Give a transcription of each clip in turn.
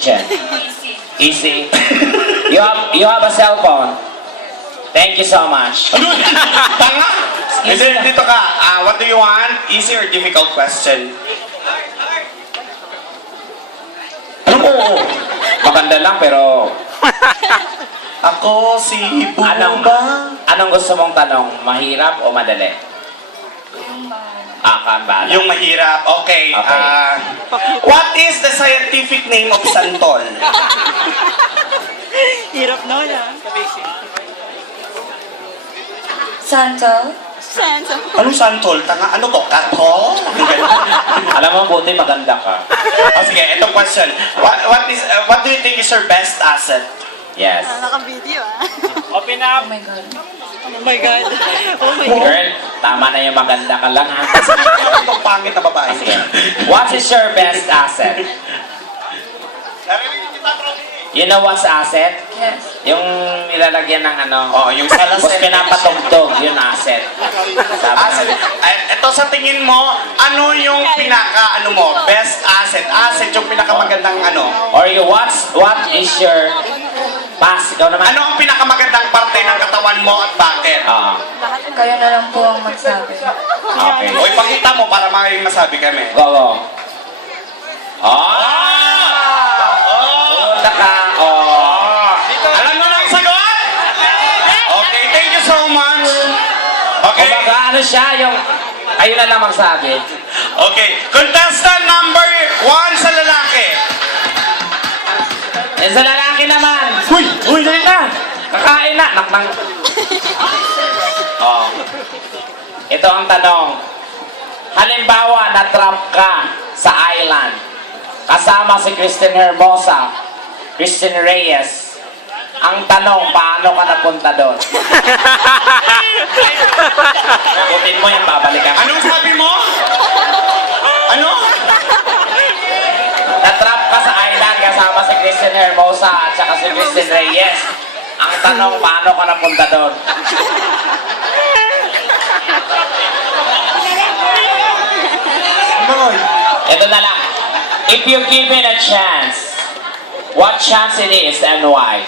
Chen. Easy. You have a cell phone. Thank you so much. Ano? Tanga? Dito ka. What do you want? Easy or difficult question? Ano po? Maganda lang pero Ako si anong, Bumba. anong gusto mong tanong? Mahirap o madali? Kambala. Yung mahirap. Okay. Okay. What is the scientific name of santol? Hirap na yan. Santo? Sense. Anong santol? Tanga, ano to? Katol? Alam mo, buti maganda ka. Sige, itong question. What do you think is your best asset? Yes. Naka-video Open up. Oh my God. Oh my God. Oh my God. Girl, tama na yung maganda ka lang ha. Itong pangit na babae. Sige. What is your best asset? Narinig kita, Tropi. You know what's asset? Yes. Yung nilalagyan ng ano, Oh, yung salas. tapos pinapatugtog, yun asset. Sabi Ito sa tingin mo, ano yung pinaka, ano mo, best asset? Asset yung pinakamagandang ano? Or you, what is your pass? Ikaw naman? Ano ang pinakamagandang parte ng katawan mo at bakit? Kayo na lang po ang magsabi. Okay. O ipakita mo para may masabi kami. Go, go. Oh! Punta ka. Oh. Alam mo na ang sagot? Okay, thank you so much. Okay. Kumbaga, ano siya, yung, kayo na lang magsabi. Okay, contestant number 1 sa lalaki. Yan sa lalaki naman. Uy, dali na. Kakain na. Naknang. Oh. Ito ang tanong. Halimbawa, na-trap ka sa island. Kasama si Christine Hermosa, Christine Reyes. Ang tanong, paano ka napunta doon? Sagutin mo yung babalikan. Anong sabi mo? Ano? Na-trap ka sa island kasama si Christine Hermosa at saka si Christine Reyes. Ang tanong, paano ka napunta doon? Ito na lang. If you given a chance, what chance it is and why?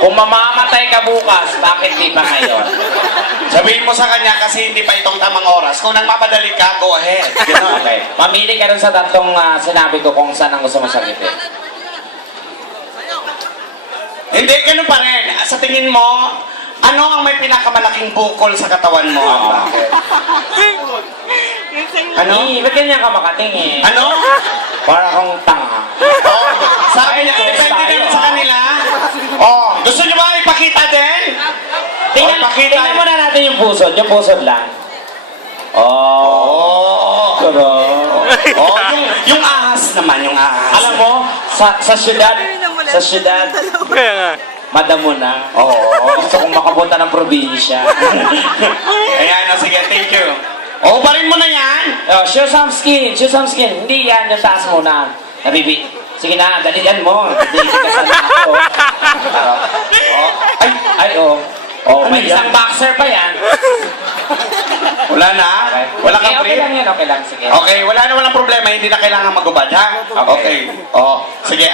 Kung mamamatay ka bukas, bakit di pa ngayon? Sabihin mo sa kanya kasi hindi pa itong tamang oras. Kung nagmamadali ka, go ahead. Ganon. Okay. Mamili ka dun sa tatlong sinabi ko kung saan ang gusto mo sagutin. Hindi, ganun pa rin. Sa tingin mo, ano ang may pinakamalaking bukol sa katawan mo? Bakit? Ano? Ba't ganyan ka makatingin? Ano? Para kang tanga. Oh, sabi niya, depende din sa kanila. Oh, gusto niyo ba ipakita din? Tingnan muna natin yung pusod. Yung pusod lang. Oh. Oh, yung ahas naman, yung ahas. Alam mo, sa syudad, madamo na. Oo. Gusto kong makapunta ng probinsya. Ayan, sige, thank you. Oh, barin mo na yan. Oh, show some skin. Hindi yan, yung taas muna. Nabibi. Sige na, dalian mo. Diligasan na ako. Oh. Oh, may isang boxer pa yan. Wala na? Wala kang Okay brief? lang yan, okay lang. Sige. Okay, wala na walang problema, hindi na kailangan magubad, ha? Okay. Oh, sige,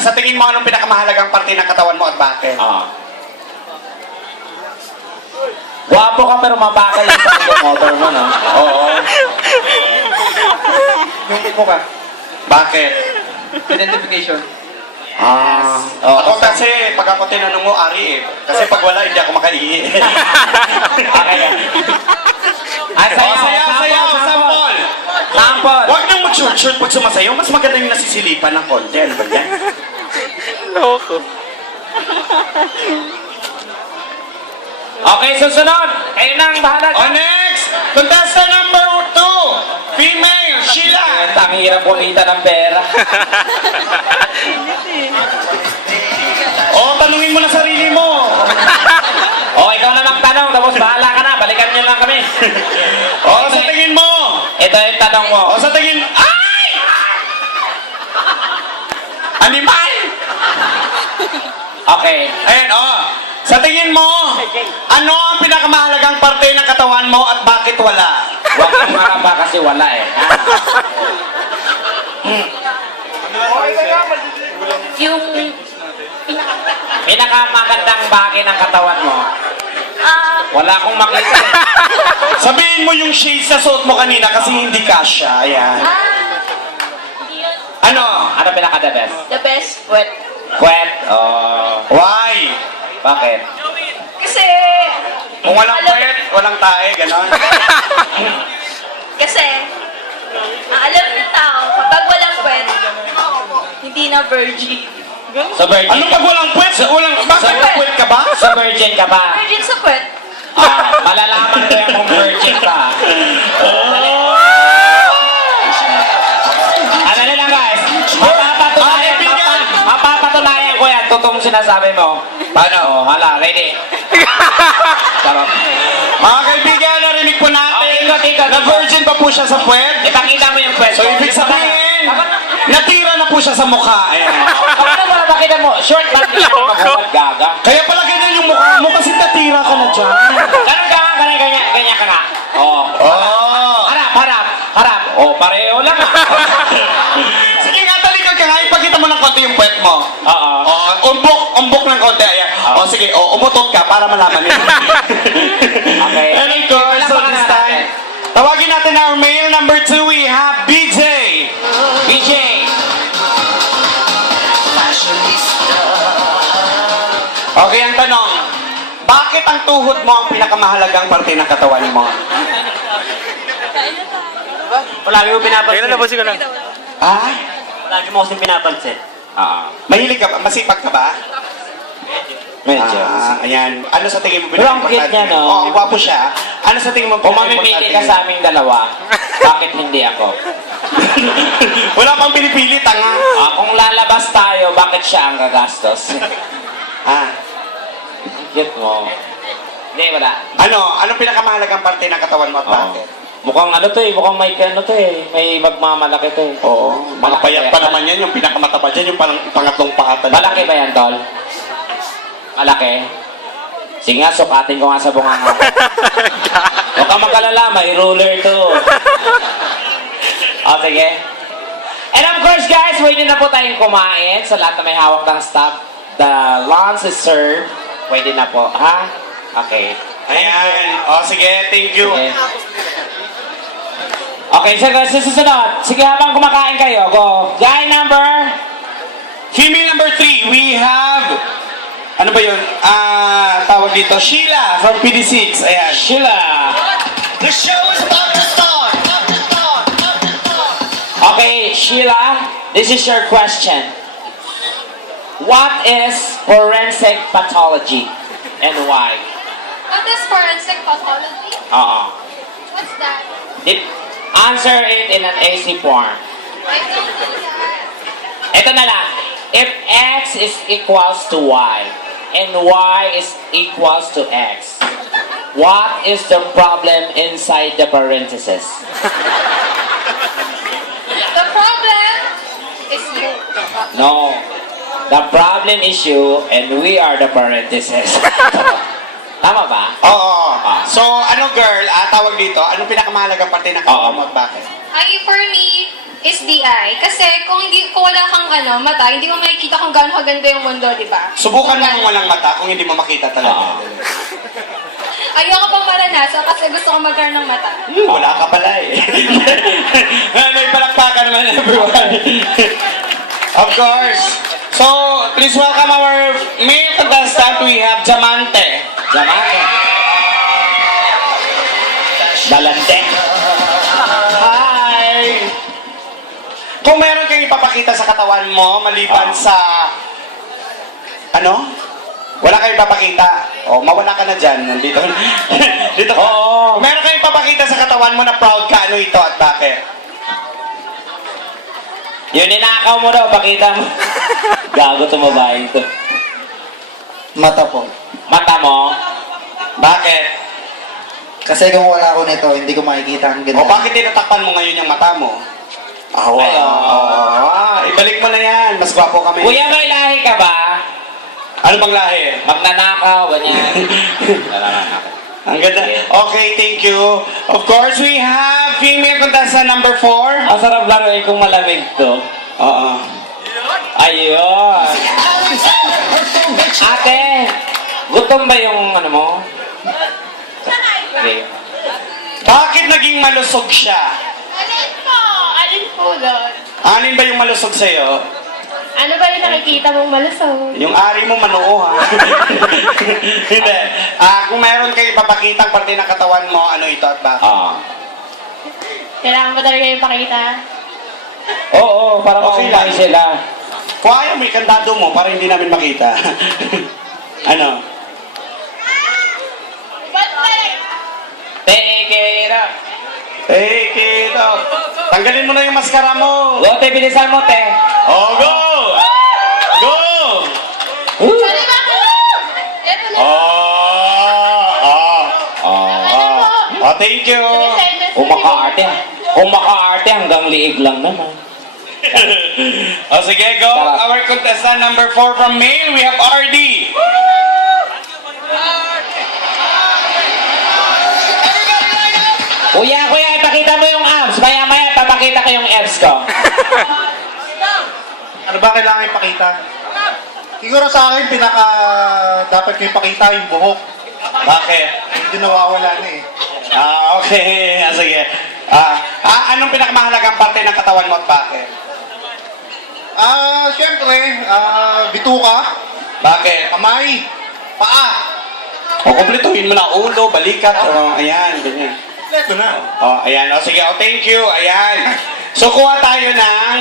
sa tingin mo, anong pinakamahalagang parte ng katawan mo at bakit? Guwapo ka pero mabakal yung motor mo, no? Oo. Yung mo ka. Bakit? Identification. Ako kasi, pag ako tinanong mo, Ari eh. Kasi pag wala, hindi ako makaihi. Okay. Ay, Sayaw, sample! Sample! Huwag nang mag-shoot pag sumasayaw. Mas maganda yung nasisilipan ng konti. Ano ba yan? Loko. Okay, susunod. Kayo nang bahala. Oh, next! Contestant number 2! Female, Sheila! Ang hirap kumita ng pera. Oh, tanungin mo na sarili mo. Oh, ikaw na magtanong, tapos bahala ka na. Balikan niyo lang kami. Oh, sa tingin mo. Ito yung tanong mo. Oh, sa tingin... Ay! Animal! Okay. Ayan, oh. Sa tingin mo, ano ang pinakamahalagang parte ng katawan mo at bakit wala? Huwag kang maraba kasi wala eh. Ha? Yung... Pinakamagandang bagay ng katawan mo. Wala akong makita. Sabihin mo yung shades na suot mo kanina kasi hindi kasha. Ayan. Hindi yun. Ano? Ano pinaka-the best? The best wet. Kwet? Oh. Why? Bakit? Kasi... Kung walang payat, walang tae, ganon. Kasi... Ang alam ng tao, kapag walang wet, hindi na virgin. So virgin? Ano pag walang puwet? Bakit Sa- puwet ka ba? So virgin ka ba? Virgin sa wet. Malalaman ko yan kung virgin ka. Ano lang guys? Mapapatunayan ko yan. Totoong sinasabi mo. Paano? Hala, ready? Charot. Mga kaibigan, narinig po natin Ikot. na virgin pa po siya sa puwet. Ipakita mo yung pwesto. So, ibig sabihin, natira na po siya sa mukha. Ayan. Ano ba makita mo? Short lang din ako maghuwag gaga. Kaya pala ganyan yung mukha mo kasi natira ka na dyan. Ganun ka nga, ganyan ka nga. Oo. Oh. Harap. Oh, pareho lang ah. Sige nga, talikod ka nga. Ipakita mo ng konti yung puwet mo. Oo. Umbok ng konti. Ayan. O sige, umutot ka para malaman nila. Okay. And of course, so this time, tawagin natin our male number 2. We have BJ. BJ. Okay, ang tanong. Bakit ang tuhod mo ang pinakamahalagang parte ng katawan mo? Palagi mo pinapansin. Kailan napansin ko lang? Ah? Palagi mo kasing pinapansin. Mahilig ka ba? Masipag ka ba? Medyo. Ayan. Ano sa tingin mo Pero ang cute niya, no? Oo, gwapo siya. Ano sa tingin mo Kung mamimili ka sa aming dalawa, bakit hindi ako? Wala pang pinipili, tanga. Kung lalabas tayo, bakit siya ang gagastos? Ah. Cute mo. Hindi, wala. Anong pinakamahalagang parte ng katawan mo at bakit? Mukhang ano to eh, mukhang may ano to eh. May magmamalaki to eh. Oo. Mga payat pa naman yan. Yung pinakamataba dyan, yung pangatlong pahatan. Malaki ba yan, Tol? Malaki? Sige nga, sukatin ko nga sa bunganga ko. Huwag ka mag-alala, may ruler to. O, sige. And of course, guys, pwede na po tayong kumain sa lahat na may hawak ng staff. The lunch is served. Pwede na po, ha? Okay. Ayan. O, sige. Thank you. Okay. Okay, sige, susunod. Sige, habang kumakain kayo, go. Guy number... Female number 3, we have... Ano ba yun? Tawag dito. Sheila from PD6. Ayan. Sheila. The show is about to start. Okay, Sheila, this is your question. What is forensic pathology and why? What is forensic pathology? What's What's that? Answer it in an AC form. I don't know that. Ito na lang. If X is equals to Y and Y is equals to X, what is the problem inside the parentheses? The problem is you. No. The problem is you and we are the parentheses. Tama ba? Oo. So, girl, tawag dito, anong pinakamahalagang parte ng katawan mo at bakit? For me, is the eye. Kasi kung wala kang mata, hindi mo makikita kung gaano kaganda yung mundo, di ba? Subukan mo kung walang mata kung hindi mo makita talaga. Ayoko pang maranasan kasi gusto ko magkaroon ng mata. Wala ka pala eh. May palakpakan naman everyone. Of course. So, please welcome our male contestant. We have Jamante. Jamante. Balante. Hi! Kung meron kang ipapakita sa katawan mo, maliban sa... Wala kang ipapakita. Mawala ka na dyan. Nandito. Dito ka. Oo. Kung meron kang ipapakita sa katawan mo na proud ka, ano ito at bakit? Yun, ninakaw mo daw, pakita mo. Gago to babaeng to. Mata po. Mata mo? Bakit? Kasi kung wala ako nito, hindi ko makikita ang ganda. O bakit tinatakpan mo ngayon yung mata mo? Ibalik mo na yan. Mas gwapo kami. Kuya, may lahi ka ba? Ano bang lahi? Magnanakaw, ganyan. Ang ganda. Okay, thank you. Of course, we have female contestant number 4. Ang sarap laruin kung malamig to. Oo. Ayun. Ate, gutom ba yung ano mo? Okay. Bakit naging malusog siya? Alin po? Alin po doon? Alin ba yung malusog sa'yo? Ano ba yung nakikita mong malusog? Yung ari mo manoo, ha? Hindi. Kung meron kayo ipapakitang parte ng katawan mo, ano ito at bakit? Kailangan mo talaga yung pakita. Oo, para Okay maumay lang. sila. Kung ayaw mo, ikandado mo para hindi namin makita. Ano? Ba't pala? Take it up. Take it off. Tanggalin mo na yung maskara mo. Go, te, bilisan mo, te. Oh, go! Go! Pwede ba ako? Ito na. Thank you. Kung maka-arte, hanggang liig lang naman. Sige, go. Our contestant number 4 from male, we have RD. Kuya, ipakita mo yung abs. Maya-maya, papakita ko yung abs ko. Ano ba kailangan ipakita? Siguro sa akin, dapat ko ipakita yung buhok. Bakit? Hindi nawawala na eh. Okay. Sige. Anong pinakamahalagang parte ng katawan mo at bakit? Siyempre, bituka, Bakit? kamay, paa. O, kumpletuhin mo na ulo, balikat, ayan, ganyan. Ito na. Ayan. Sige, thank you. Ayan. So, kuha tayo ng